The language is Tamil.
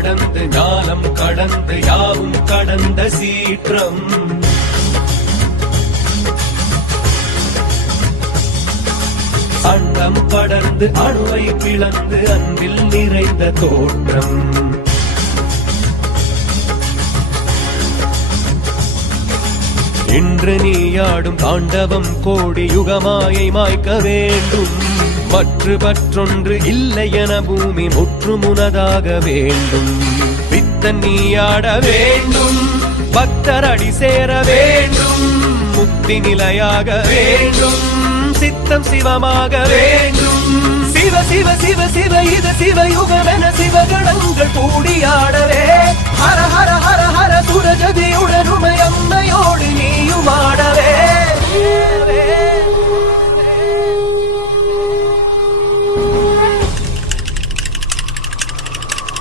கடந்து ஞானம் கடந்து யாவும் கடந்த சீற்றம் அண்டம் படர்ந்து அணுவை பிளந்து அன்பில் நிறைந்த தோற்றம் இன்று நீயாடும் தாண்டவம் கோடி யுகமாயை மாய்க்க வேண்டும் மற்றொன்று இல்லை என பூமி முற்றுமுனதாக வேண்டும் பித்தன் நீயாட வேண்டும் பக்தர் அடி சேர வேண்டும் முக்தி நிலையாக வேண்டும் சித்தம் சிவமாக வேண்டும் சிவ சிவ சிவ சிவ இது சிவயுகமென சிவகணங்கள் கூடியாட